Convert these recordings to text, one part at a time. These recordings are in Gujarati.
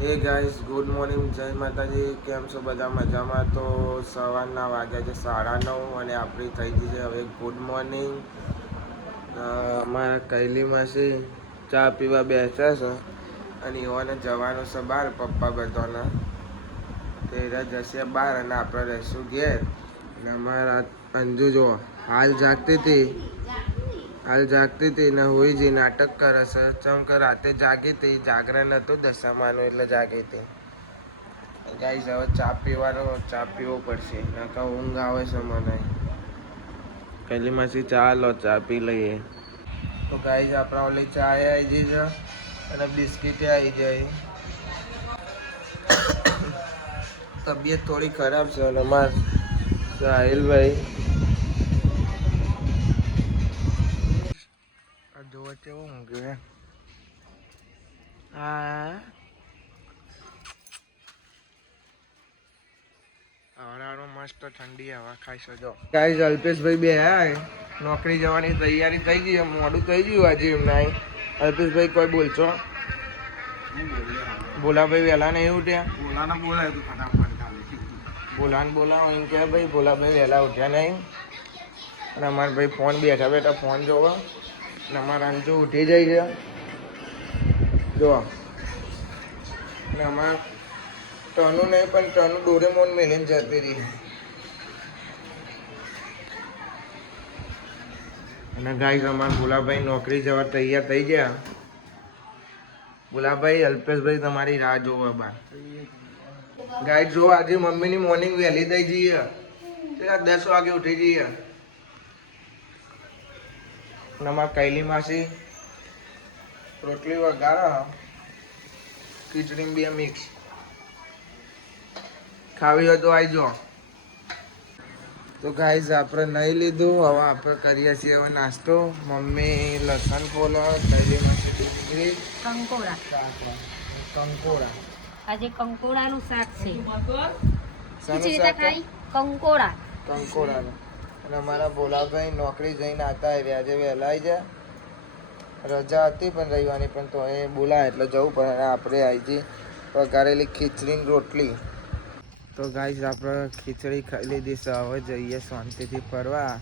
એ ગાઈસ ગુડ મોર્નિંગ, જય માતાજી. કેમ છો બધા? મજામાં? તો સવારના વાગ્યા છે 9:30 અને આપણી થઈ ગઈ છે હવે ગુડ મોર્નિંગ. અમારા કૈલીમાં છે ચા પીવા બેસ્યા છે અને એવાને જવાનું છે બહાર પપ્પા બધાને. તે જશે બહાર અને આપણે રહીશું ઘેર. અને અમારા અંજુ જો હાલ જાગતી હતી ને હોઈ જઈ નાટક કરે છે. ચમ કે રાતે જાગી હતી, જાગરણ હતું દશામાનું એટલે જાગી હતી. ગાઈસ હવે ચા પીવો પડશે, નકર ઊંઘ આવે છે મને. પહેલી માંથી ચાલો ચા પી લઈએ. તો ગાઈસ આપણા ઓલી ચા આવી જઈ છે અને બિસ્કીટ આવી જાય. તબિયત થોડી ખરાબ છે અને અમાર સાહિલભાઈ જોવા કેવું ઊંઘે. હા હવારે મસ્ત ઠંડી હવા ખાઈશો જો. ગાઈસ અલ્પેશભાઈ બે નોકરી જવાની તૈયારી થઈ ગઈ, મોડું થઈ ગયું આજે એમને. અલ્પેશભાઈ કોઈ બોલશો? ભોલાભાઈ વહેલા નહીં ઉઠ્યા? ભોલાને બોલાવો એમ કે ભાઈ ભોલાભાઈ વહેલા ઉઠ્યા નહીં. અને અમારા ભાઈ ફોન બેઠા બેઠા ફોન જોવા. અને અમારા અંજુ ઉઠી જાય છે જો. અને અમારા ટનું નહીં પણ ટનું ડોરેમોન મેલીને જતી રહી. અને ગાઈસ અમારા ભોલાભાઈ નોકરી જવા તૈયાર થઈ ગયા. ભોલાભાઈ અલ્પેશભાઈ તમારી રાહ જોવે બહાર. ગાઈસ જો આજે મમ્મીની મોર્નિંગ વહેલી થઈ જઈએ, 10 વાગે ઉઠી જઈએ. અને અમારા કૈલી માસી રોટલી વઘારા, ખીચડી બે મિક્સ. ખાવી હોય તો આવી જાઓ. તો ગાઈસ આપણે નહીં લીધું, હવે આપણે કરીએ છીએ હવે નાસ્તો. મમ્મી લસણ ફોલો, કૈલી માસી ડુંગળી, કંકોડા. આજે કંકોડાનું શાક છે. કંકોડા. અને અમારા ભોલાભાઈ નોકરી જઈને આવતા આજે વહેલા આવી જાય. રજા હતી પણ રવિવારની, પણ તો એ બોલાય એટલે જવું પડે. આપણે આવી જઈએ વઘારેલી ખીચડી રોટલી. તો ગાઈસ આપણે ખીચડી ખાઈ લીધી છે, હવે જઈએ શાંતિથી ફરવા.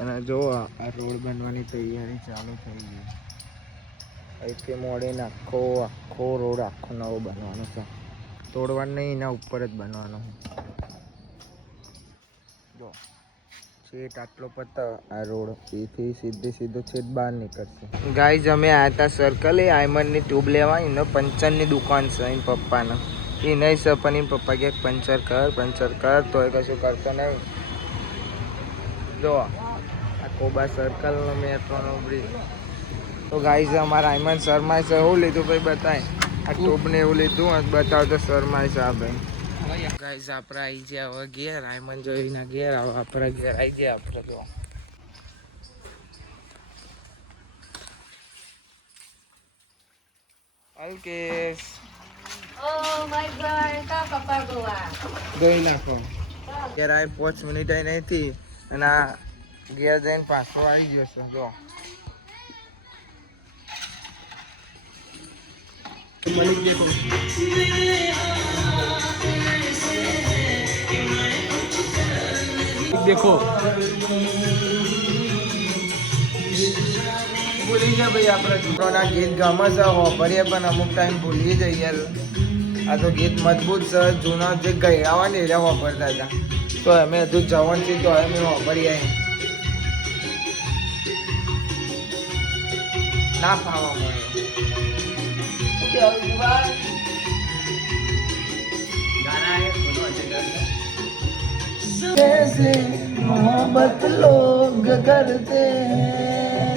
અને જો આ રોડ બનવાની તૈયારી ચાલુ થઈ ગઈ. અહીંથી મોડીને આખો રોડ આખો નવો બનવાનો છે. તોડવાનું નહીં, એના ઉપર જ બનવાનો. જો છેટ આટલો પતા આ રોડ એથી સીધો છેટ બહાર નીકળશે. ગાઈઝ અમે આવ્યા હતા સર્કલે આયમનની ટ્યુબ લેવા. એનો પંચરની દુકાન છે એના પપ્પાને. એ નહીં છે પણ એના પપ્પા ક્યાંક પંચર કર તો એ કશું કરતો નહીં. જો આ કોબા સર્કલનો મેટ્રોનો બ્રિજ. તો ગાઈઝ અમારા આયમન શર્માય છે. એવું લીધું ભાઈ બતાય આ ટ્યુબને એવું લીધું બતાવતો શર્માય છે આ ભાઈ. ગાઈઝ આપણે આવી ગયા હવે ઘેર. આયમન જોઈના ઘેર હવે આપણે ઘેર આવી ગયા. આપણે જો અલ્કેશ ગઈ નાખો. ઘેર આવી 5 મિનિટ નહીં થી અને આ ઘેર જઈને પાછો આવી ગયો છે જો. દેખો ભૂલી ગયા ભાઈ આપણે છોકરોના ગીત ગમે છે વાપરીએ પણ અમુક ટાઈમ ભૂલી જઈએ. આ તો ગીત મજબૂત છે. જૂના જે ગયરાવા ને એરા વાપરતા હતા તો અમે હજુ જવાનથી તો અમે વાપરીએ ના ફાવા મળે. कैसे मोहब्बत लोग करते हैं,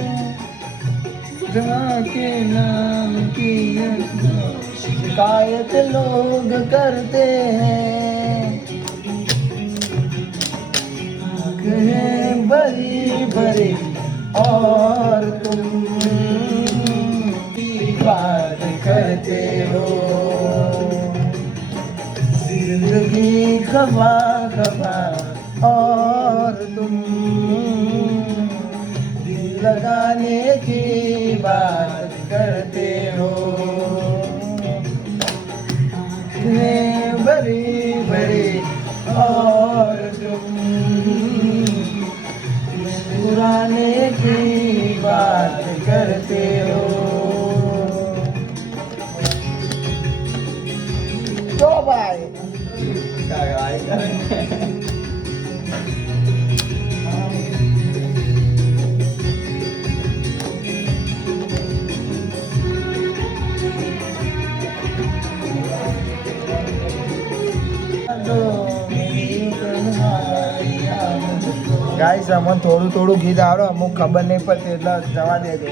के नाम की शिकायत लोग करते हैं. आँखें भरी भरी और तुम बात करते हो. जिंदगी खफा खफा और तुम दिल लगाने की बात करते हो. भरी भरी और तुम मुस्कुराने की बात करते हो तो भाई ગાઈસ અમને થોડું થોડું ગીત આવડે અમુક ખબર નહીં પડતી એટલે જવા દેજો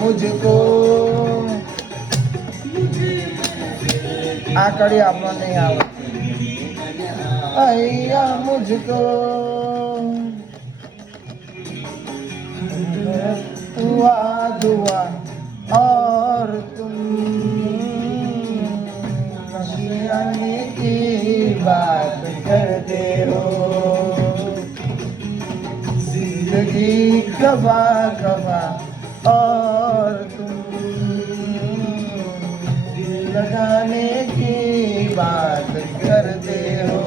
મુझको આ કડી આપણને નહીં આવડતી અય્યા મુझको हुआ दुआ और तुम आने की बात करते हो जिंदगी कबा कबा और तुम दिल लगाने की बात करते हो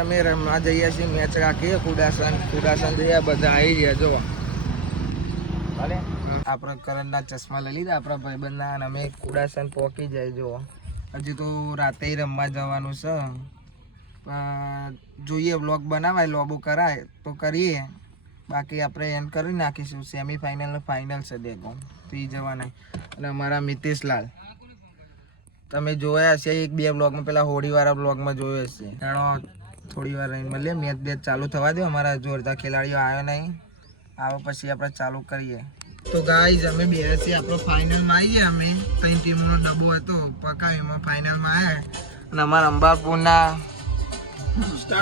અમે રમવા જઈએ છીએ મેચ રાખીએ કુડાસન જઈએ બધા આવી ગયા જોવા ભલે આપણે કરણના ચશ્મા લઈ લીધા આપણા ભાઈબંધના અને અમે કુડાસન પહોંચી જાય જોવા હજી તો રાતે રમવા જવાનું છે જોઈએ વ્લોગ બનાવાય લોબો કરાય તો કરીએ બાકી આપણે એન્ડ કરી નાખીશું સેમીફાઇનલ ફાઇનલ છે દેખો પી જવાના અને અમારા મિતેશલાલ તમે જોયા હશે એક બે બ્લોગમાં પેલા હોળીવાળા બ્લોગમાં જોયો હશે એનો થોડી વાર રહીને મળીએ મેચ બેચ ચાલુ થવા દો અમારા જોરદાર ખેલાડીઓ આવ્યો નહીં આવે પછી આપણે ચાલુ કરીએ તો ગાઈઝ અમે બેસી આપણો ફાઇનલમાં આવીએ અમે ત્રણ ટીમનો ડબ્બો હતો પકાવી એમાં ફાઇનલમાં આવ્યા અને અમારા અંબાપુરના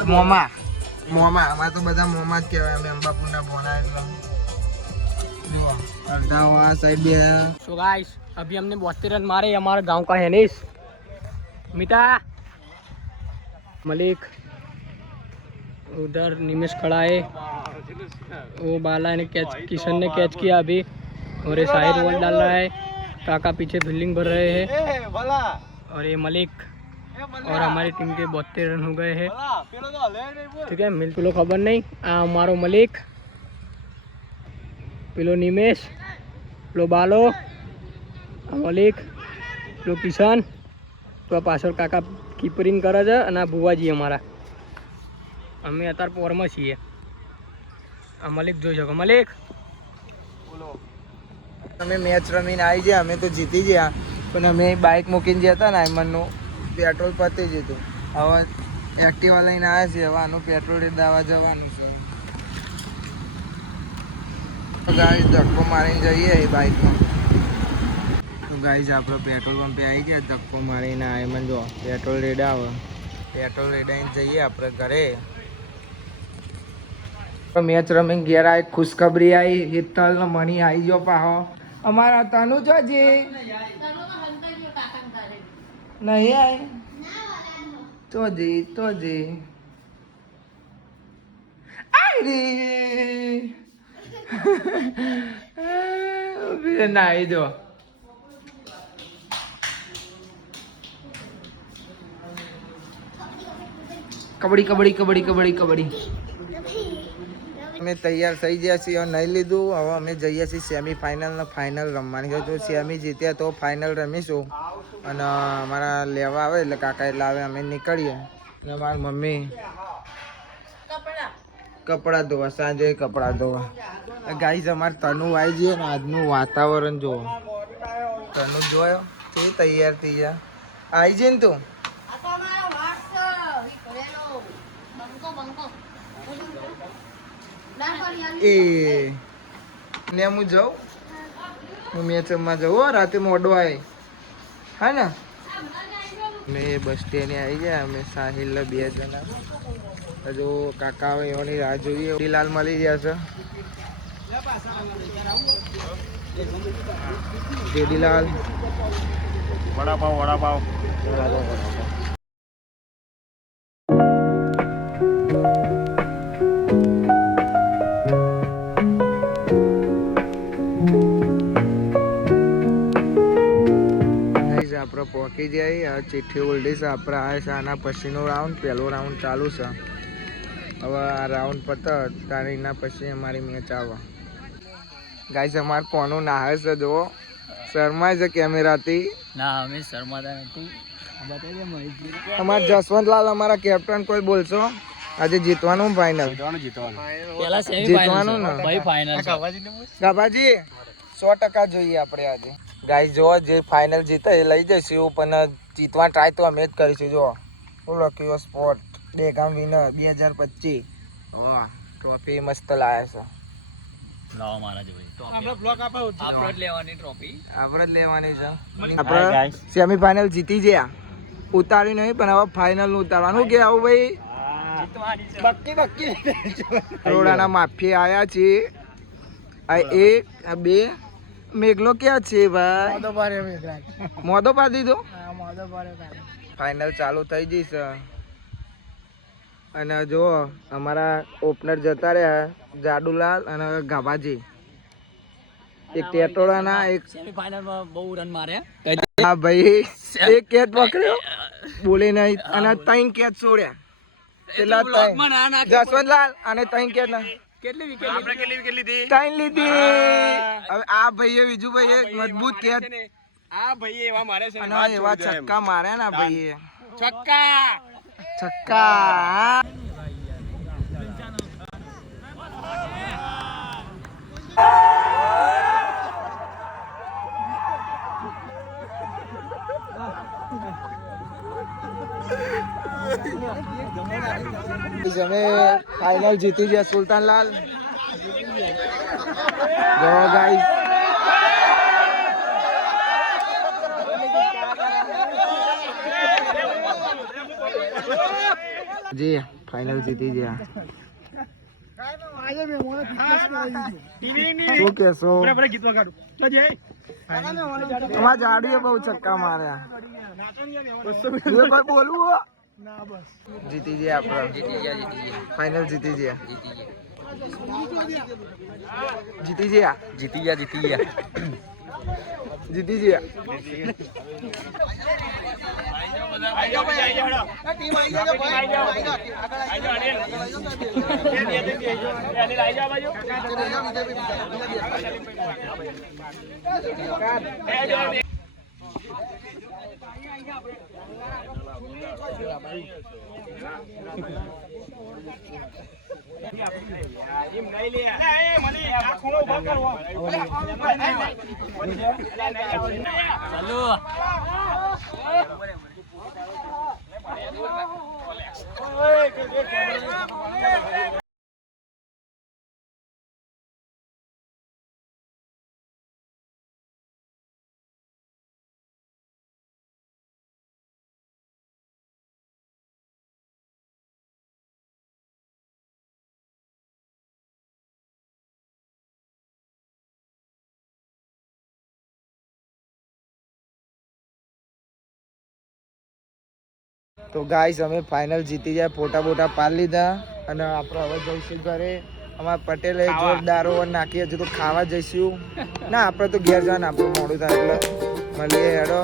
મોમા અમારે તો બધા મોમા જ કહેવાય અમે અંબાપુરના ભોના એટલે अर्धा वहाँ साइड भी है। सो गाइस अभी हमने 72 रन मारे हमारे गांव का है निश मिता मलिक उधर निमेश खड़ा है वो बाला ने कैच किशन ने कैच किया अभी और ये शाहिद बॉल डाल रहा है काका पीछे फील्डिंग भर रहे हैं और ये मलिक और हमारी टीम के 72 रन हो गए हैं ठीक है मिल पेलो खबर नहीं आ हमारो मलिक પેલો નિમેશ પેલો બાલો મલિક પેલો કિશન તો પાછળ કાકા કીપરિંગ કરે છે અને આ ભુવાજી અમારા અમે અત્યારે પોરમાં છીએ આ મલિક જોઈ શકો મલિક બોલો અમે મેચ રમીને આવી ગયા અમે તો જીતી ગયા પણ અમે બાઇક મૂકીને ગયા હતા ને આઈમનનું પેટ્રોલ પતી જતું હવે એક્ટિવા લઈને આવ્યા છીએ હવે આનું પેટ્રોલ દાવા જવાનું છે તો ગાઈઝ ધક્કો મારીને જઈએ એ બાઇકમાં તો ગાઈઝ આપણે પેટ્રોલ પંપે આવી ગયા ધક્કો મારીને આઈમન જો પેટ્રોલ રેડાવે પેટ્રોલ રેડાઈને જઈએ આપણે ઘરે મેચ રમીને ઘેર આવી ખુશખબરી આવી હિતલ ને મણી આવી ગયો પાહો અમારા તનુ જોજી નહીં આવી તોજી આવી રી ના આવી જો કબડ્ડી કબડ્ડી કબડ્ડી કબડ્ડી કબડ્ડી અમે તૈયાર થઈ ગયા છીએ હવે નહીં લીધું હવે અમે જઈએ છીએ સેમીફાઇનલ ને ફાઇનલ રમવાની છે જો સેમી જીત્યા તો ફાઇનલ રમીશું અને અમારા લેવા આવે એટલે કાકા એટલે આવે અમે નીકળીએ અને મારી મમ્મી કપડાં ધોવા સાંજે કપડાં ધોવા ગાઈઝ અમારે તનુ આવી જઈએ ને આજનું વાતાવરણ જોવો તનુ જોયો તે તૈયાર થઈ ગયા આવી જઈએ ને તું એ ને હું જાઉં હું મેચમાં જાઉં રાતે મોડો આવે હા ને મેં બસ સ્ટેન્ડે આવી ગયા અમે સાહિલ બે જણા હજુ કાકા આવે એવાની રાહ જોઈએ લાલ મળી ગયા છે જેડીલાલ વડાપાવ થાકી જાય. ચિઠ્ઠી ઉલટી છે આપણે આવે છે આના પછીનો રાઉન્ડ. પહેલો રાઉન્ડ ચાલુ છે. હવે આ રાઉન્ડ પતે તારે એના પછી અમારી મેચ આવે. ગાઈસ અમારે કોનું નાહે છે જુઓ. શરમાય છે કેમેરાથી. ના અમે શર્માતા નથી. અમારા જસવંતલાલ અમારા કેપ્ટન કોઈ બોલશો? આજે જીતવાનું ફાઇનલ. પેલા જીતવાનું ને ભાઈ ફાઇનલ ગાભાજી 100% જોઈએ આપણે આજે. ગાઈસ જો જે ફાઇનલ જીતે એ લઈ જઈશું, પણ જીતવા ટ્રાય તો અમે જ કરીશું. જો હું લખ્યું સ્પોર્ટ બેગામ વિનર 2025. વાહ ટ્રોફી મસ્ત લાયા છે. લાવો મારા ભાઈ આપણે બ્લોક આપો. આપણે જ લેવાની ટ્રોફી. આપણે જ લેવાની છે. આપણે સેમીફાઇનલ જીતી ગયા. ઉતારી નહીં પણ હવે ફાઇનલ નું ઉતારવાનું કે આવું ભાઈ. કરોડાના માફી આયા છે. આ 1 આ 2 મેઘલો ક્યાં છે ભાઈ? મોદો પા દીધો. ફાઇનલ ચાલુ થઈ જશે. અને જો અમારા ઓપનર જતા રહ્યા જાડુલાલ અને ગાભાજી. એક ટેટોડાના એક સેમીફાઇનલમાં બહુ રન માર્યા. હા ભાઈ એક કેચ પકડ્યો બોલે નહીં અને 3 કેચ છોડ્યા. પેલા જસવંતલાલ અને 3 કેચ ના કેટલી વિકેટ લીધી? 3 લીધી. હવે આ ભાઈએ બીજું ભાઈએ મજબૂત કેચ આ ભાઈ એવા મારે છે અને એવા છક્કા માર્યા ને ભાઈએ. છક્કા છક્કા અમે ફાઇનલ જીતી ગયા સુલતાનલાલ. જો ગાઈસ જી ફાઇનલ જીતી ગયા. શું કેશો? તમારા જાડુએ બહુ છક્કા માર્યા. કોઈ બોલવું? જીતી ગયા આપણે. ફાઇનલ જીતી ગયા. જીતી ગયા. જીતી ગયા. તો ગાઈસ અમે ફાઇનલ જીતી ગયા. ફોટા બોટા પાડી લીધા અને આપણે હવે જઈશું ઘરે. અમારા પટેલે જોરદાર ઓવર નાખી. હજુ તો ખાવા જઈશું. ના આપણે તો ઘેર જવાનું આપણું મોડું થાય એટલે મળીએ હેડો.